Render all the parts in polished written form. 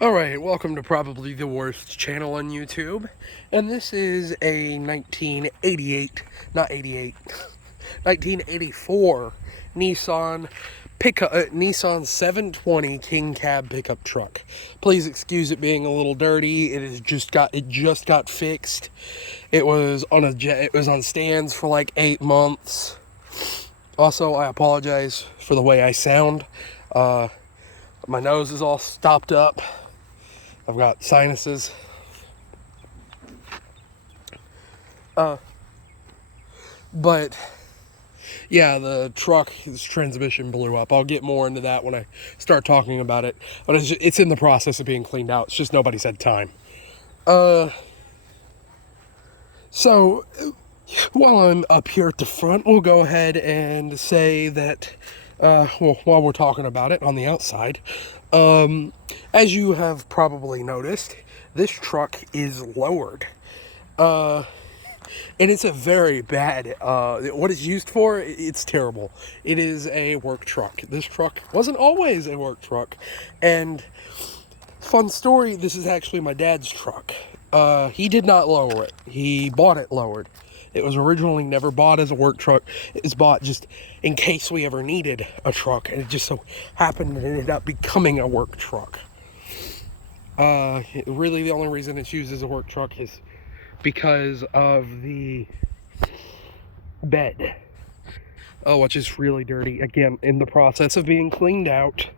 Alright, welcome to probably the worst channel on YouTube. And this is a 1988, not 88, 1984 Nissan pickup, Nissan 720 King Cab pickup truck. Please excuse it being a little dirty. It just got fixed. It was on stands for like 8 months. Also, I apologize for the way I sound. My nose is all stopped up. I've got sinuses. But yeah, the truck's transmission blew up. I'll get more into that when I start talking about it. But it's in the process of being cleaned out. It's just nobody's had time. So while I'm up here at the front, we'll go ahead and say that, while we're talking about it on the outside, as you have probably noticed, this truck is lowered. And it's a very bad, what it's used for, it's terrible. It is a work truck. This truck wasn't always a work truck. And fun story, this is actually my dad's truck. He did not lower it. He bought it lowered. It was originally never bought as a work truck. It was bought just in case we ever needed a truck. And it just so happened that it ended up becoming a work truck. Really the only reason it's used as a work truck is because of the bed, which is really dirty. Again, in the process of being cleaned out.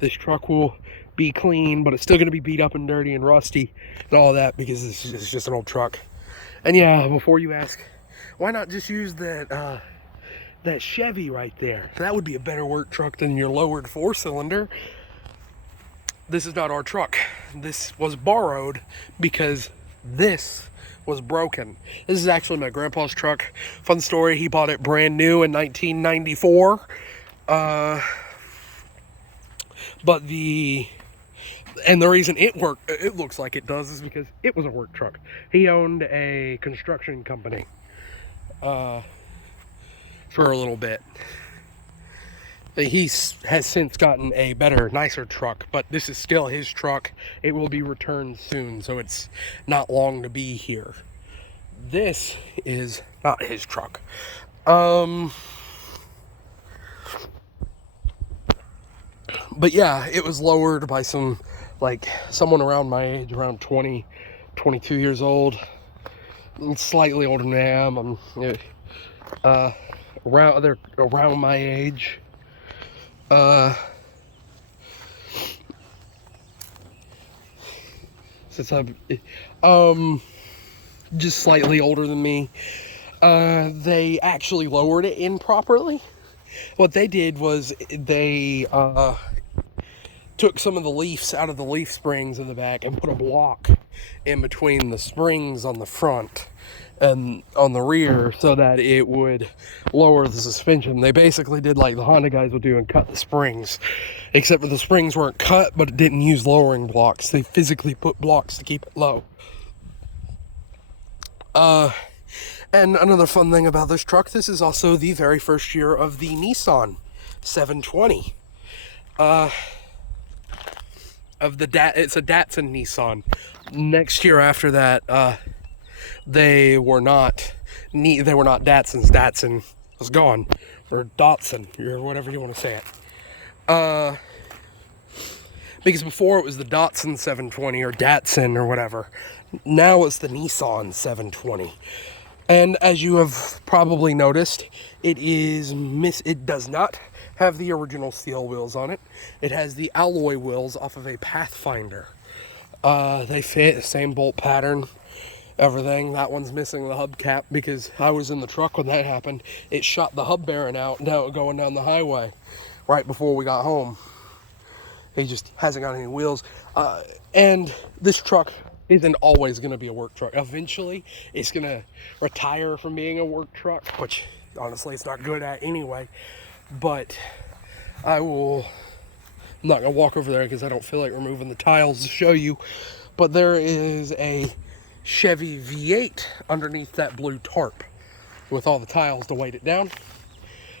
This truck will be clean, but it's still going to be beat up and dirty and rusty and all that because it's just an old truck. And yeah, before you ask, why not just use that Chevy right there? That would be a better work truck than your lowered 4-cylinder. This is not our truck. This was borrowed because this was broken. This is actually my grandpa's truck. Fun story, he bought it brand new in 1994. But the reason it looks like it does is because it was a work truck. He owned a construction company for a little bit. He has since gotten a better, nicer truck, but this is still his truck. It will be returned soon, so it's not long to be here. This is not his truck. But yeah, it was lowered by someone around my age, around 20, 22 years old. Slightly older than I am. They're around my age. Since I'm just slightly older than me, they actually lowered it improperly. What they did was they took some of the leaves out of the leaf springs in the back and put a block in between the springs on the front and on the rear so that it would lower the suspension. They basically did like the Honda guys would do and cut the springs, except for the springs weren't cut, but it didn't use lowering blocks. They physically put blocks to keep it low. And another fun thing about this truck, this is also the very first year of the Nissan 720. It's a Datsun Nissan. Next year after that, they were not Datsuns. Datsun was gone, or Datsun, or whatever you want to say it. Because before it was the Datsun 720 or Datsun or whatever. Now it's the Nissan 720. And as you have probably noticed, it does not have the original steel wheels on it. It has the alloy wheels off of a Pathfinder. They fit, same bolt pattern, everything. That one's missing the hubcap because I was in the truck when that happened. It shot the hub bearing out going down the highway right before we got home. He just hasn't got any wheels. And this truck isn't always going to be a work truck. Eventually, it's going to retire from being a work truck, which honestly it's not good at anyway. But I'm not going to walk over there because I don't feel like removing the tiles to show you. But there is a Chevy V8 underneath that blue tarp with all the tiles to weight it down.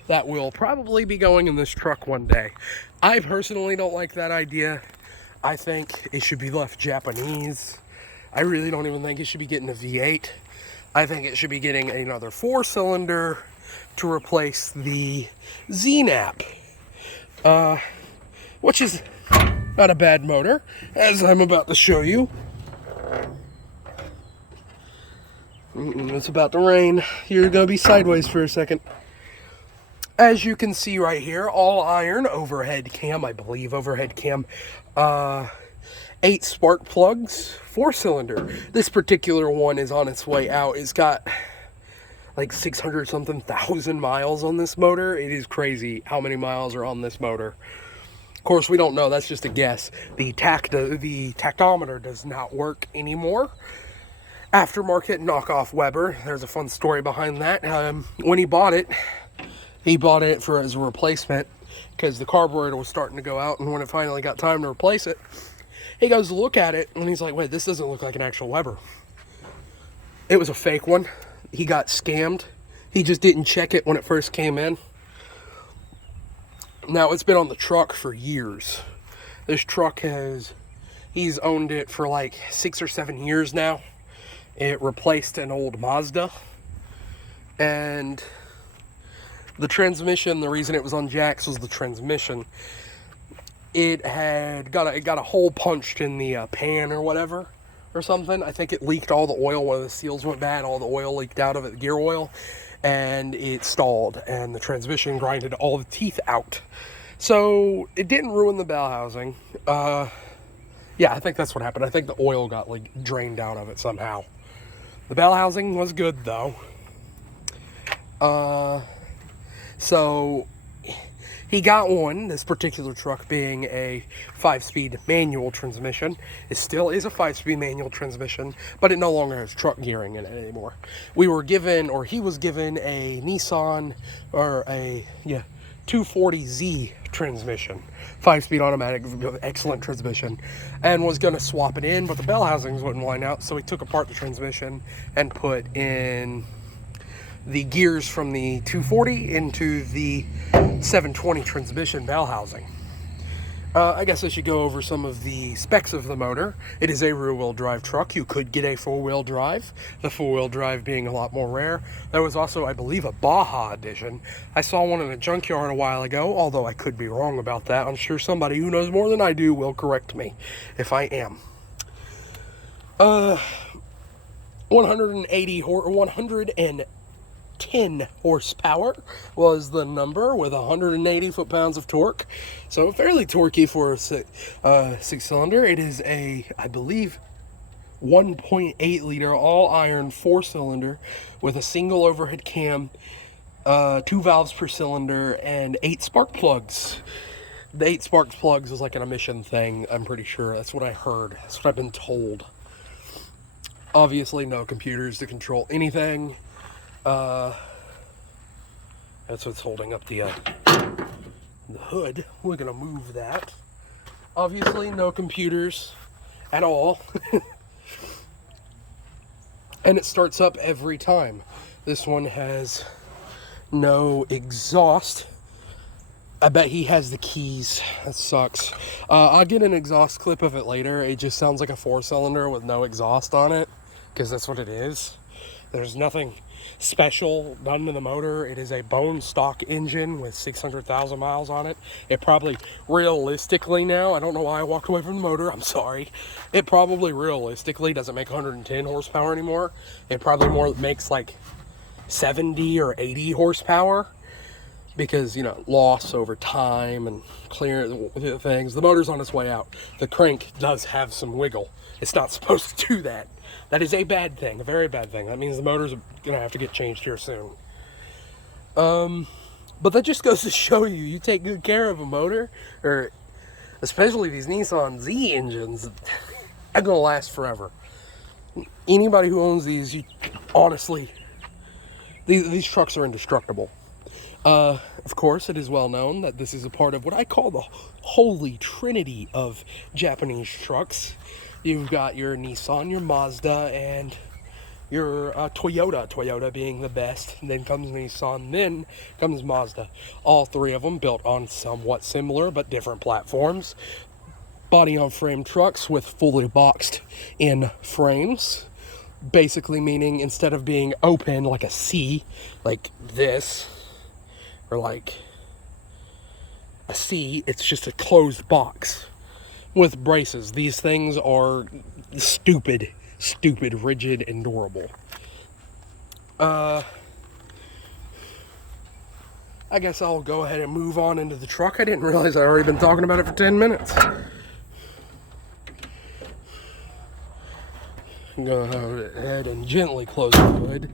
That will probably be going in this truck one day. I personally don't like that idea. I think it should be left Japanese. I really don't even think it should be getting a V8. I think it should be getting another 4-cylinder to replace the Z-Nap, which is not a bad motor, as I'm about to show you. It's about to rain. You're going to be sideways for a second. As you can see right here, all iron overhead cam, I believe overhead cam, 8 spark plugs, 4-cylinder. This particular one is on its way out. It's got like 600 something thousand miles on this motor. It is crazy how many miles are on this motor. Of course, we don't know. That's just a guess. The tactometer does not work anymore. Aftermarket knockoff Weber. There's a fun story behind that. When he bought it for as a replacement because the carburetor was starting to go out, and when it finally got time to replace it, he goes to look at it and he's like, wait, this doesn't look like an actual Weber. It was a fake one. He got scammed. He just didn't check it when it first came in. Now, it's been on the truck for years. This truck he's owned it for like 6 or 7 years now. It replaced an old Mazda. And the transmission, the reason it was on jacks was the transmission. It got a hole punched in the pan or whatever, or something. I think it leaked all the oil. One of the seals went bad. All the oil leaked out of it, the gear oil, and it stalled, and the transmission grinded all the teeth out. So it didn't ruin the bell housing. Yeah, I think that's what happened. I think the oil got like drained out of it somehow. The bell housing was good though. So he got one, this particular truck being a 5-speed manual transmission. It still is a 5-speed manual transmission, but it no longer has truck gearing in it anymore. He was given a Nissan, or a 240Z transmission. 5-speed automatic, excellent transmission. And was going to swap it in, but the bell housings wouldn't line out, so he took apart the transmission and put in the gears from the 240 into the 720 transmission bell housing. I guess I should go over some of the specs of the motor. It is a rear-wheel drive truck. You could get a four-wheel drive, the four-wheel drive being a lot more rare. There was also, I believe, a Baja edition. I saw one in a junkyard a while ago, although I could be wrong about that. I'm sure somebody who knows more than I do will correct me if I am. 110 horsepower was the number, with 180 foot-pounds of torque. So fairly torquey for a 6-cylinder. It is I believe, 1.8 liter all-iron 4-cylinder with a single overhead cam, 2 valves per cylinder, and 8 spark plugs. The 8 spark plugs is like an emission thing, I'm pretty sure. That's what I heard. That's what I've been told. Obviously, no computers to control anything. That's what's holding up the hood. We're gonna move that. Obviously, no computers at all. And it starts up every time. This one has no exhaust. I bet he has the keys. That sucks. I'll get an exhaust clip of it later. It just sounds like a 4-cylinder with no exhaust on it, because that's what it is. There's nothing special done to the motor. It is a bone stock engine with 600,000 miles on it. It probably, realistically now, I don't know why I walked away from the motor, I'm sorry. It probably realistically doesn't make 110 horsepower anymore. It probably more makes like 70 or 80 horsepower. Because, you know, loss over time and clear things. The motor's on its way out. The crank does have some wiggle. It's not supposed to do that. That is a bad thing, a very bad thing. That means the motor's going to have to get changed here soon. But that just goes to show you, you take good care of a motor, or especially these Nissan Z engines, they're going to last forever. Anybody who owns these, honestly, these trucks are indestructible. Of course, it is well known that this is a part of what I call the holy trinity of Japanese trucks. You've got your Nissan, your Mazda, and your Toyota. Toyota being the best. And then comes Nissan, then comes Mazda. All three of them built on somewhat similar but different platforms. body-on-frame trucks with fully boxed in frames. Basically meaning instead of being open like a C, like this, or like a C, it's just a closed box with braces. These things are stupid, rigid, and durable. I guess I'll go ahead and move on into the truck. I didn't realize I'd already been talking about it for 10 minutes. I'm going to go ahead and gently close the hood.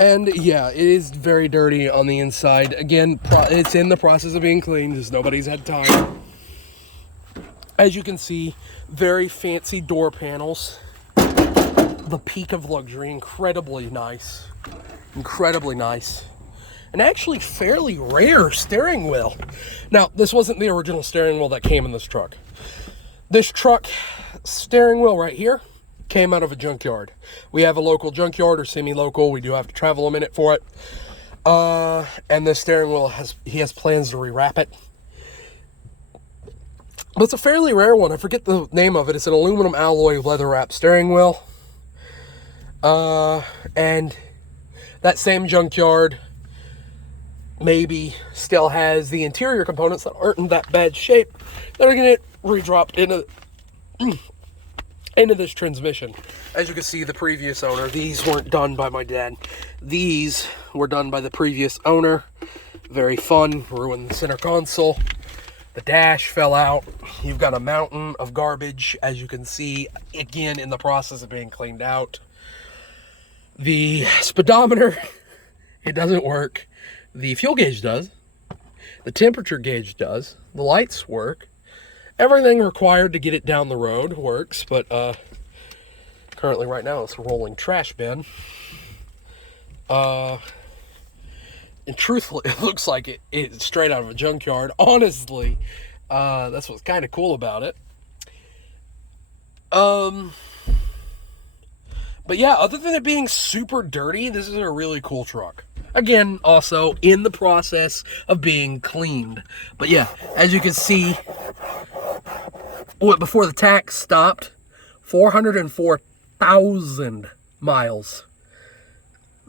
And yeah, it is very dirty on the inside. Again, it's in the process of being cleaned, just nobody's had time. As you can see, very fancy door panels. The peak of luxury, incredibly nice. Incredibly nice. And actually fairly rare steering wheel. Now, this wasn't the original steering wheel that came in this truck. This truck steering wheel right here came out of a junkyard. We have a local junkyard, or semi-local. We do have to travel a minute for it. And the steering wheel he has plans to rewrap it. But it's a fairly rare one. I forget the name of it. It's an aluminum alloy leather wrap steering wheel. And that same junkyard maybe still has the interior components that aren't in that bad shape that are going to get redropped into this transmission. As you can see, the previous owner, these weren't done by my dad. These were done by the previous owner. Very fun. Ruined the center console. The dash fell out. You've got a mountain of garbage, as you can see, again in the process of being cleaned out. The speedometer, it doesn't work. The fuel gauge does. The temperature gauge does. The lights work. Everything required to get it down the road works, but currently right now it's a rolling trash bin. And truthfully, it looks like it's straight out of a junkyard. Honestly, that's what's kind of cool about it. But yeah, other than it being super dirty, this is a really cool truck. Again, also in the process of being cleaned. But yeah, as you can see, before the tax stopped, 404,000 miles.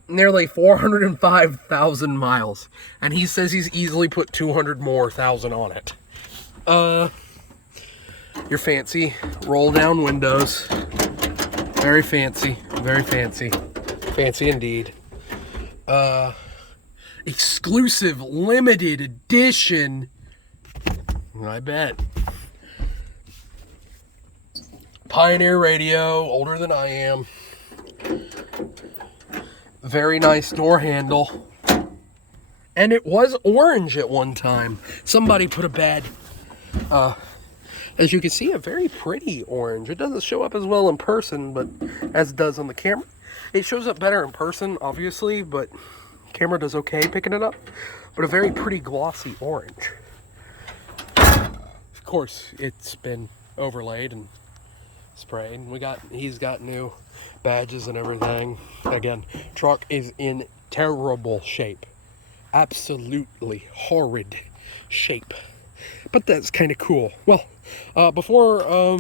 Nearly 405,000 miles. And he says he's easily put 200 more thousand on it. Your fancy roll down windows. Very fancy. Very fancy. Fancy indeed. Exclusive limited edition. I bet. Pioneer radio, older than I am. Very nice door handle. And it was orange at one time. Somebody put a bad, as you can see, a very pretty orange. It doesn't show up as well in person, but as it does on the camera. It shows up better in person, obviously, but camera does okay picking it up. But a very pretty glossy orange. Of course, it's been overlaid and sprayed. He's got new badges and everything. Again, truck is in terrible shape. Absolutely horrid shape. But that's kind of cool. Well, before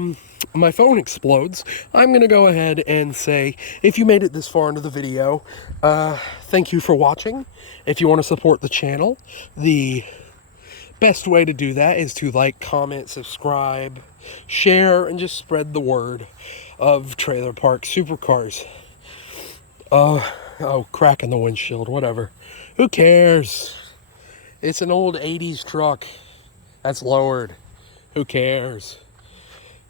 my phone explodes, I'm going to go ahead and say, if you made it this far into the video, thank you for watching. If you want to support the channel, the best way to do that is to like, comment, subscribe, share, and just spread the word of Trailer Park Supercars. Oh, crack in the windshield, whatever. Who cares? It's an old 80s truck that's lowered. Who cares?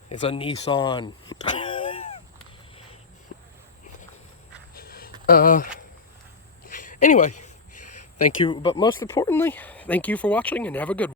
It's a Nissan. Anyway, thank you, but most importantly, thank you for watching and have a good one.